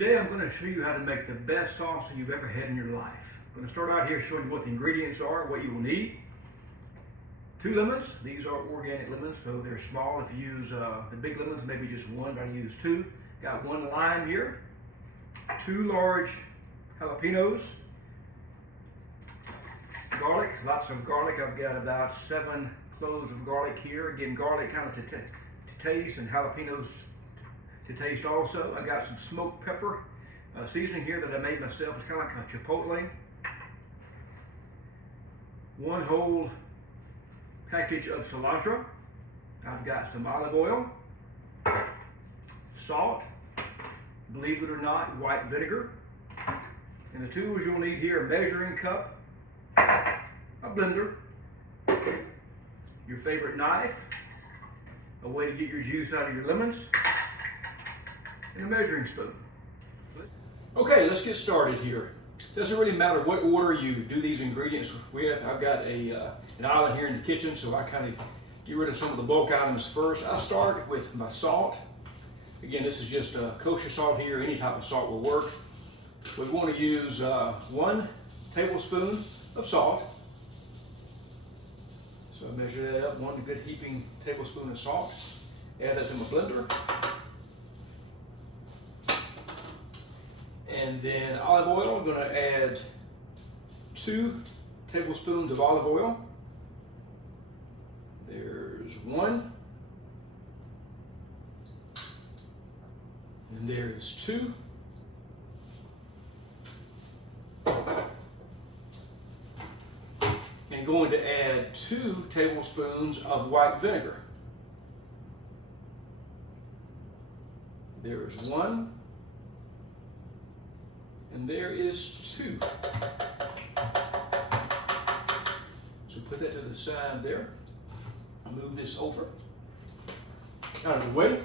Today I'm going to show you how to make the best salsa you've ever had in your life. I'm going to start out here showing you what the ingredients are, what you will need. 2 lemons. These are organic lemons, so they're small. If you use the big lemons, maybe just 1, but I use 2. Got 1 lime here. 2 large jalapeños. Garlic, lots of garlic. I've got about 7 cloves of garlic here. Again, garlic kind of to taste, and jalapenos to taste also. I got some smoked pepper seasoning here that I made myself. It's kind of like a chipotle. 1 whole package of cilantro. I've got some olive oil, salt, believe it or not, white vinegar. And the tools you'll need here: a measuring cup, a blender, your favorite knife, a way to get your juice out of your lemons, and a measuring spoon. Okay, let's get started here. Doesn't really matter what order you do these ingredients with. I've got an island here in the kitchen, so I kind of get rid of some of the bulk items first. I start with my salt. Again, this is just kosher salt here. Any type of salt will work. We want to use 1 tablespoon of salt. So I measure that up, 1 good heaping tablespoon of salt. Add that to my blender. And then olive oil, I'm going to add 2 tablespoons of olive oil. There's 1. And there's 2. And going to add 2 tablespoons of white vinegar. There is 1. And there is 2. So put that to the side there. I'll move this over out of the way.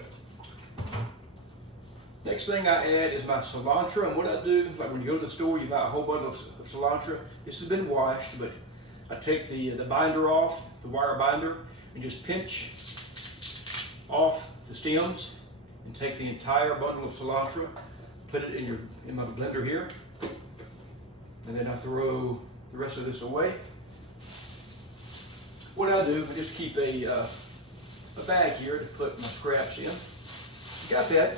Next thing I add is my cilantro. And what I do, like when you go to the store, you buy a whole bundle of cilantro. This has been washed, but I take the binder off, the wire binder, and just pinch off the stems and take the entire bundle of cilantro, put it in my blender here, and then I throw the rest of this away. What I do, I just keep a bag here to put my scraps in. Got that.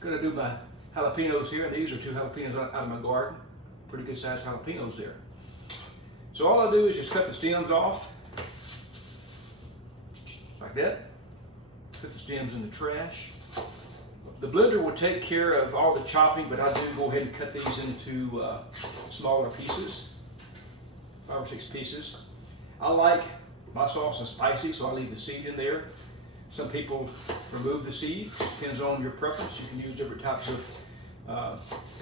Gonna do my jalapenos here. These are 2 jalapenos out of my garden. Pretty good sized jalapenos there. So all I do is just cut the stems off, like that. Put the stems in the trash. The blender will take care of all the chopping, but I do go ahead and cut these into smaller pieces, 5 or 6 pieces. I like my salsa spicy, so I leave the seed in there. Some people remove the seed. It depends on your preference. You can use different types of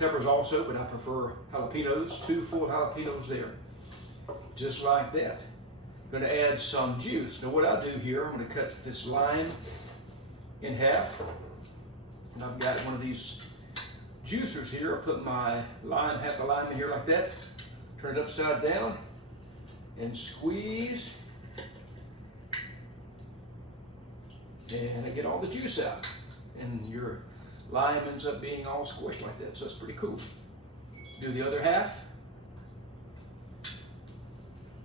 peppers also, but I prefer jalapenos. 2 full jalapenos there, just like that. I'm going to add some juice. Now what I do here, I'm going to cut this lime in half. And I've got one of these juicers here. I put my lime, half a lime in here like that. Turn it upside down and squeeze. And I get all the juice out. And your lime ends up being all squished like that. So it's pretty cool. Do the other half.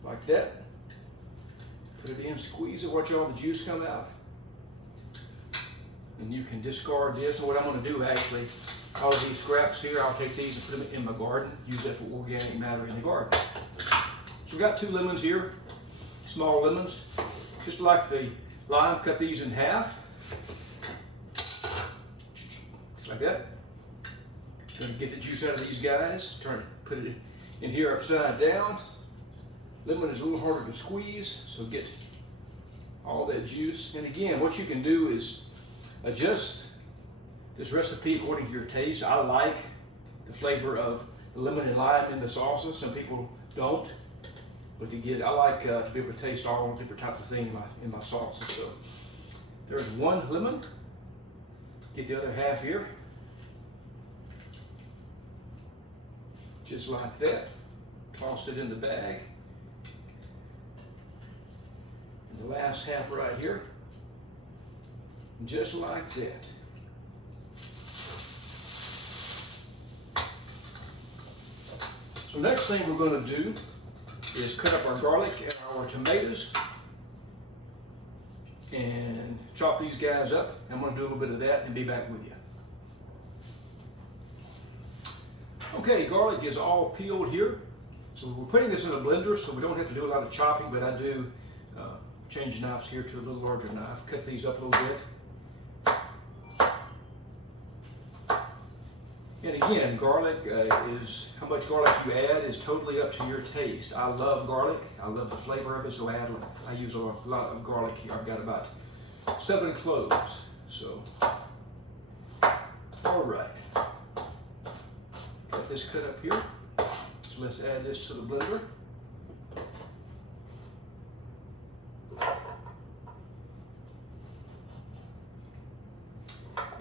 Like that. Put it in, squeeze it, watch all the juice come out. And you can discard this. And what I'm going to do, actually, all of these scraps here, I'll take these and put them in my garden. Use that for organic matter in the garden. So we've got 2 lemons here, small lemons. Just like the lime, cut these in half. Just like that. Going to get the juice out of these guys. Put it in here upside down. Lemon is a little harder to squeeze, so get all that juice. And again, what you can do is adjust this recipe according to your taste. I like the flavor of lemon and lime in the salsa. Some people don't, but I like to be able to taste all different types of things in my salsa. So there's 1 lemon. Get the other half here, just like that. Toss it in the bag. And the last half right here. Just like that. So next thing we're going to do is cut up our garlic and our tomatoes and chop these guys up. I'm going to do a little bit of that and be back with you. Okay, garlic is all peeled here. So we're putting this in a blender so we don't have to do a lot of chopping, but I do change knives here to a little larger knife. Cut these up a little bit. And again, garlic is, how much garlic you add is totally up to your taste. I love garlic. I love the flavor of it, so I use a lot of garlic here. I've got about 7 cloves. So, all right. Got this cut up here. So let's add this to the blender.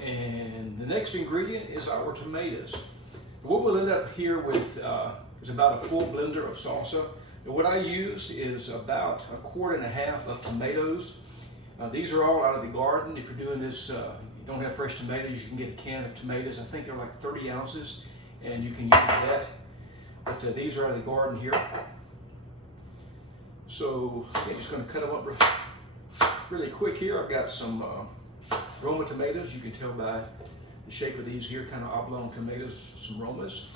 And the next ingredient is our tomatoes. What we'll end up here with is about a full blender of salsa. And what I use is about 1.5 quarts of tomatoes. These are all out of the garden. If you're doing this, you don't have fresh tomatoes, you can get a can of tomatoes. I think they're like 30 ounces, and you can use that. But these are out of the garden here. So I'm just going to cut them up really quick here. I've got some Roma tomatoes. You can tell by the shape of these here, kind of oblong tomatoes, some Romas.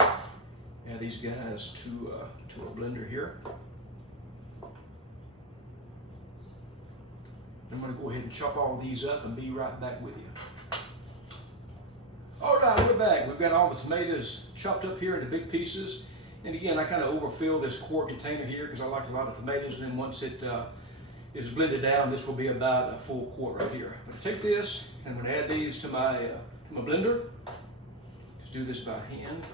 Add these guys to a blender here. I'm going to go ahead and chop all these up and be right back with you. All right, we're back. We've got all the tomatoes chopped up here into big pieces. And again, I kind of overfill this quart container here because I like a lot of tomatoes. And then once it is blended down, this will be about a full quart right here. I'm going to take this and I'm going to add these to my blender. Just do this by hand.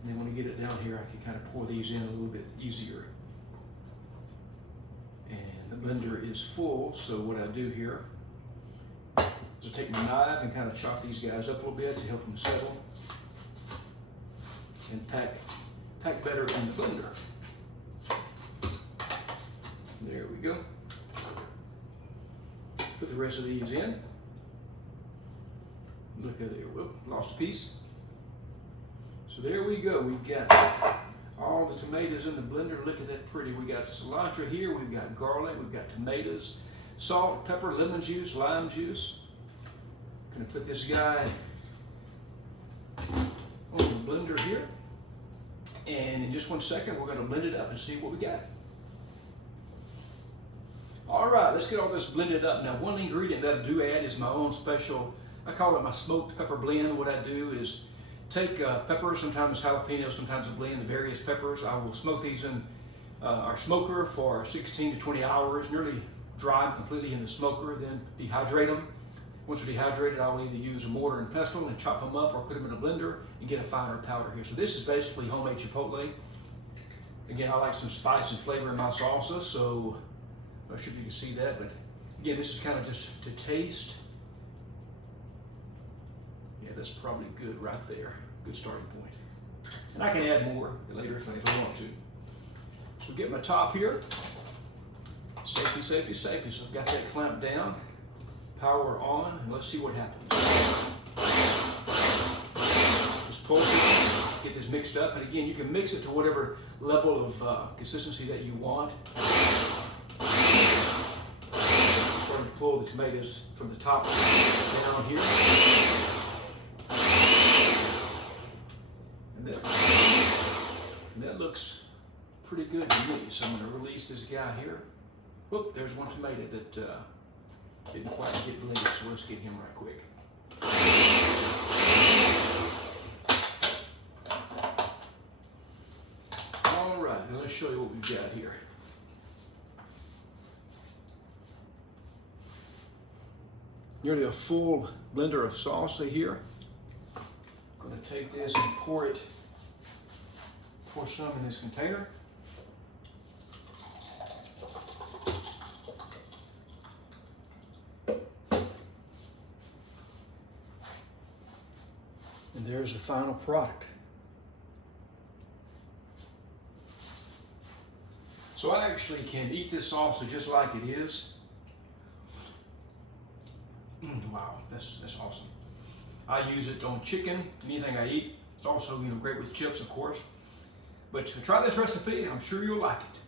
And then when I get it down here, I can kind of pour these in a little bit easier. And the blender is full, so what I do here is I take my knife and kind of chop these guys up a little bit to help them settle and pack better in the blender. There we go. Put the rest of these in. Look at there. Whoop, lost a piece. So there we go. We've got all the tomatoes in the blender. Look at that pretty. We got cilantro here. We've got garlic. We've got tomatoes, salt, pepper, lemon juice, lime juice. Gonna put this guy on the blender here. And in just 1 second, we're going to blend it up and see what we got. All right, let's get all this blended up. Now, one ingredient that I do add is my own special, I call it my smoked pepper blend. What I do is take peppers, sometimes jalapeños, sometimes I blend the various peppers. I will smoke these in our smoker for 16 to 20 hours, nearly dry them completely in the smoker, then dehydrate them. Once they're dehydrated, I'll either use a mortar and pestle and chop them up or put them in a blender and get a finer powder here. So this is basically homemade chipotle. Again, I like some spice and flavor in my salsa, so I'm not sure if you can see that, but again, this is kind of just to taste. Yeah, that's probably good right there. Good starting point. And I can add more later if I want to. So get my top here. Safety, safety, safety. So I've got that clamped down. Power on, and let's see what happens. Just pulse it, get this mixed up, and again, you can mix it to whatever level of consistency that you want. Starting to pull the tomatoes from the top down here. And that looks pretty good to me, so I'm going to release this guy here. Whoop, there's one tomato that didn't quite get blended, so let's get him right quick. All right, now let's show you what we've got here. Nearly a full blender of salsa here. I'm going to take this and pour some in this container. And there's the final product. So I actually can eat this salsa just like it is. Wow, that's awesome. I use it on chicken, anything I eat. It's also great with chips, of course. But try this recipe. I'm sure you'll like it.